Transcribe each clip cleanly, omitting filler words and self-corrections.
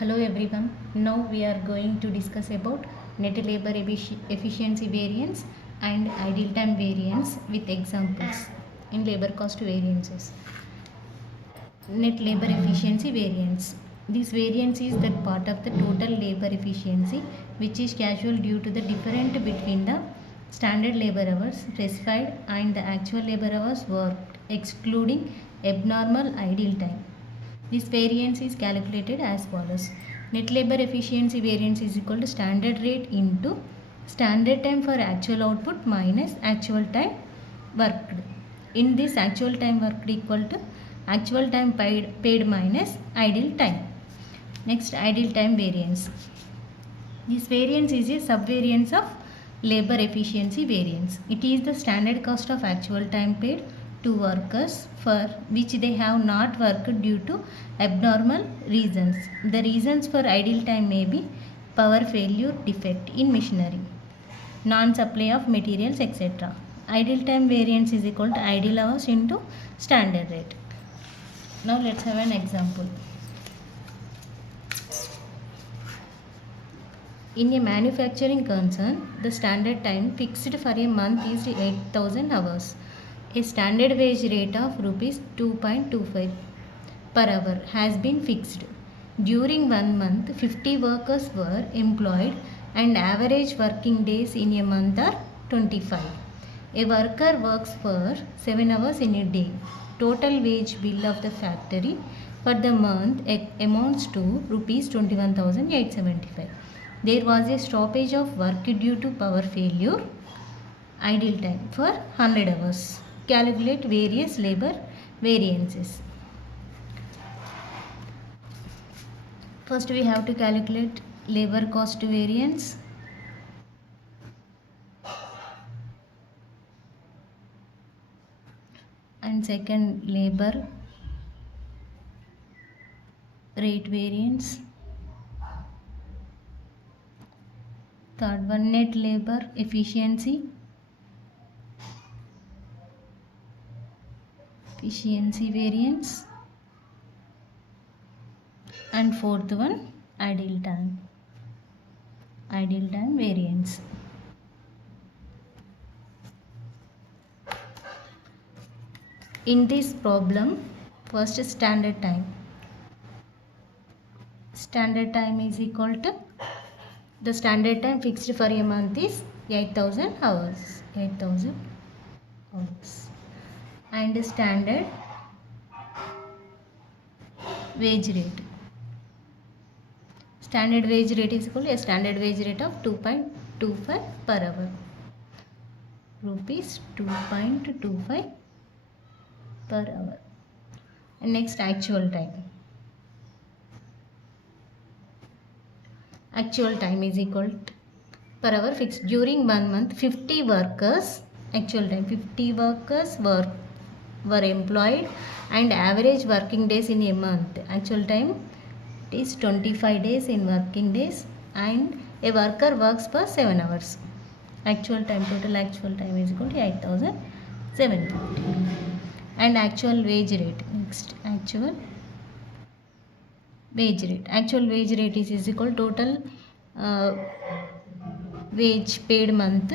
Hello everyone. Now we are going to discuss about net labor efficiency variance and idle time variance with examples in labor cost variances. Net labor efficiency variance. This variance is that part of the total labor efficiency which is casual due to the difference between the standard labor hours specified and the actual labor hours worked excluding abnormal idle time. This variance is calculated as follows. Net labor efficiency variance is equal to standard rate into standard time for actual output minus actual time worked. In this, actual time worked equal to actual time paid minus idle time. Next, idle time variance. This variance is a subvariance of labor efficiency variance. It is the standard cost of actual time paid to workers for which they have not worked due to abnormal reasons. The reasons for idle time may be power failure, defect in machinery, non-supply of materials, etc. Idle time variance is equal to idle hours into standard rate. Now let's have an example. In a manufacturing concern, the standard time fixed for a month is 8,000 hours. A standard wage rate of rupees 2.25 per hour has been fixed. During 1 month, 50 workers were employed and average working days in a month are 25. A worker works for 7 hours in a day. Total wage bill of the factory for the month amounts to rupees 21,875. There was a stoppage of work due to power failure. Idle time for 100 hours. Calculate various labor variances. First we have to calculate labor cost variance. And second, labor rate variance. Third one, net labor efficiency variance. And fourth one, idle time variance. In this problem, first standard time. Standard time is equal to the standard time fixed for a month is 8,000 hours. 8,000 hours. And standard wage rate. Standard wage rate is equal to a standard wage rate of 2.25 per hour. Rupees 2.25 per hour. And next, actual time. Actual time is equal to per hour fixed during 1 month. 50 workers, actual time 50 workers were employed and average working days in a month. Actual time is 25 days in working days and a worker works for 7 hours. Actual time, total actual time is equal to 8,750. And actual wage rate. Next, actual wage rate. Actual wage rate is equal to total wage paid month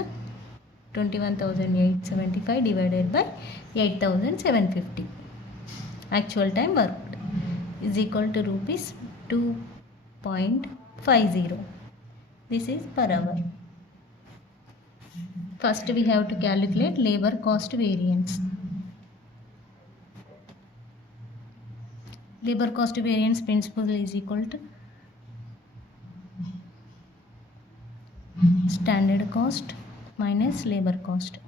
21,875 divided by 8,750. Actual time worked is equal to rupees 2.50. This is per hour. First we have to calculate labor cost variance. Labor cost variance principle is equal to standard cost minus labor cost.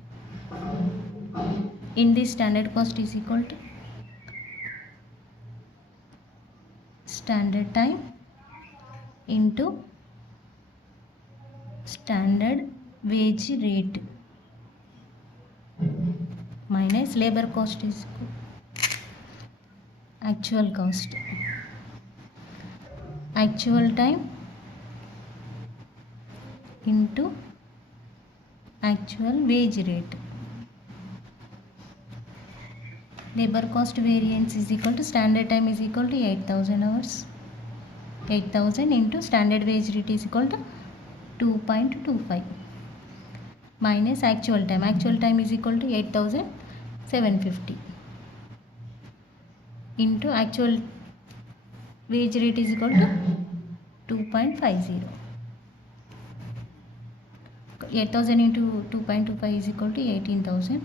In this, standard cost is equal to standard time into standard wage rate minus labor cost is equal actual cost. Actual time into actual wage rate. Labor cost variance is equal to standard time is equal to 8,000 hours 8,000 into standard wage rate is equal to 2.25 minus actual time. Actual time is equal to 8,750 into actual wage rate is equal to 2.50. 8,000 into 2.25 is equal to 18,000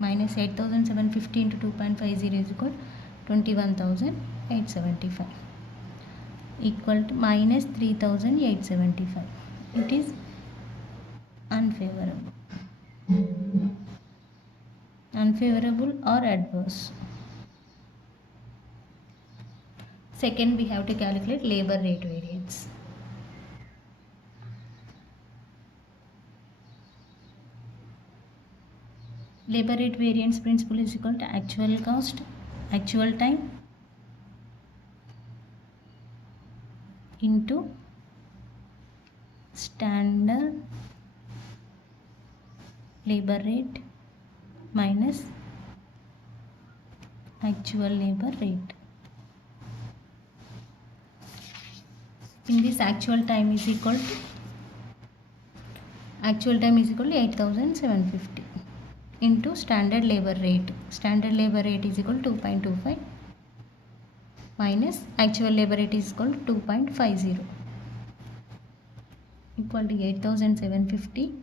minus 8,750 into 2.50 is equal to 21,875 equal to minus 3,875. It is unfavorable. Unfavorable or adverse. Second, we have to calculate labor rate variance. Labor rate variance principle is equal to actual cost, actual time into standard labor rate minus actual labor rate. In this, actual time is equal to 8,750 into standard labor rate. Standard labor rate is equal to 2.25 minus actual labor rate is equal to 2.50 equal to 8,750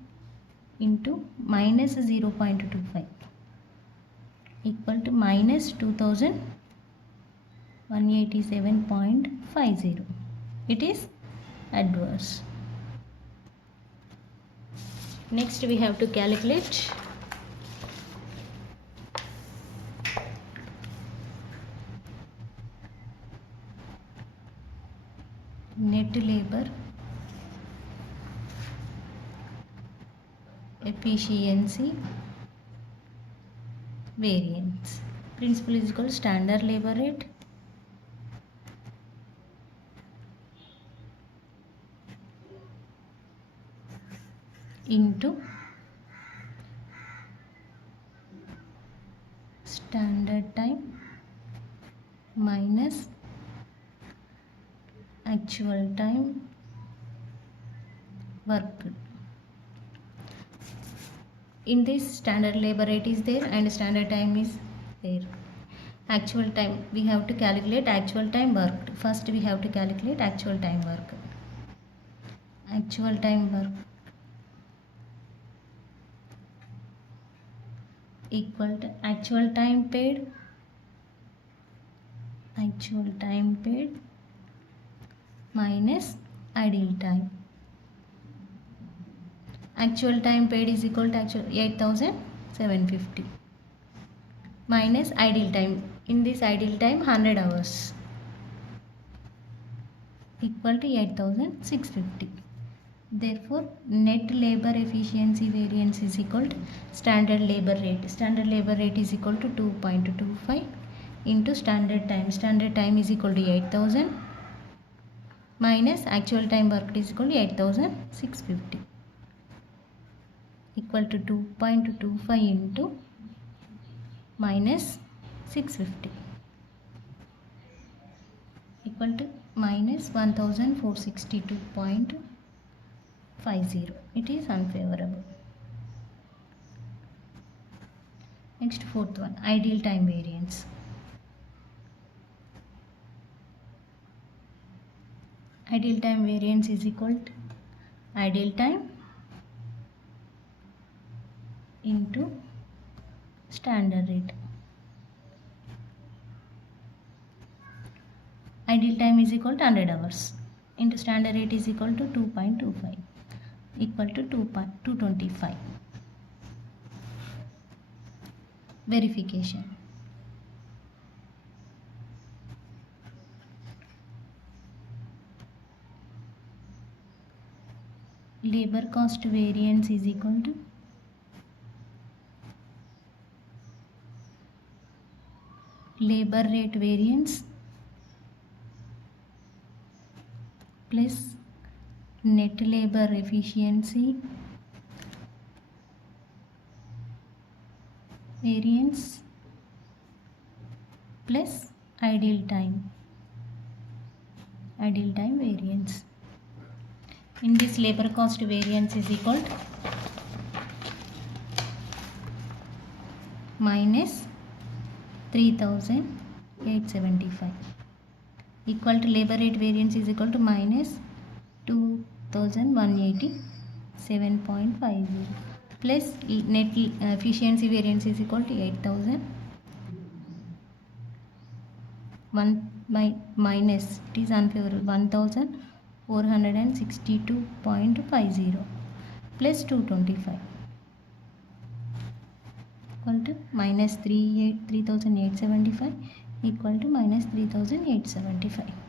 into minus 0.25 equal to minus 2,187.50. It is adverse. Next, we have to calculate net labor efficiency variance. Principle is equal to standard labor rate into standard time minus actual time worked. In this, standard labor rate is there and standard time is there. Actual time, we have to calculate actual time worked. First, we have to calculate actual time work. Actual time work equal to actual time paid minus idle time. Actual time paid is equal to actual 8,750 minus idle time. In this, idle time 100 hours equal to 8,650. Therefore, net labor efficiency variance is equal to standard labor rate. Standard labor rate is equal to 2.25 into standard time. Standard time is equal to 8,000 minus actual time worked is equal to 8,650 equal to 2.25 into minus 650 equal to minus 1,462.50. It is unfavorable. Next, fourth one, ideal time variance. Ideal time variance is equal to ideal time into standard rate. Ideal time is equal to 100 hours into standard rate is equal to 2.25 equal to 225. Verification. Labor cost variance is equal to labor rate variance plus net labor efficiency variance plus ideal time ideal time variance. In this, labor cost variance is equal to minus 3875 equal to labor rate variance is equal to minus 2187.50 plus net efficiency variance is equal to 8000 1 by minus, it is unfavorable, 1462.50 plus 225 equal to minus 3875 equal to minus 3875.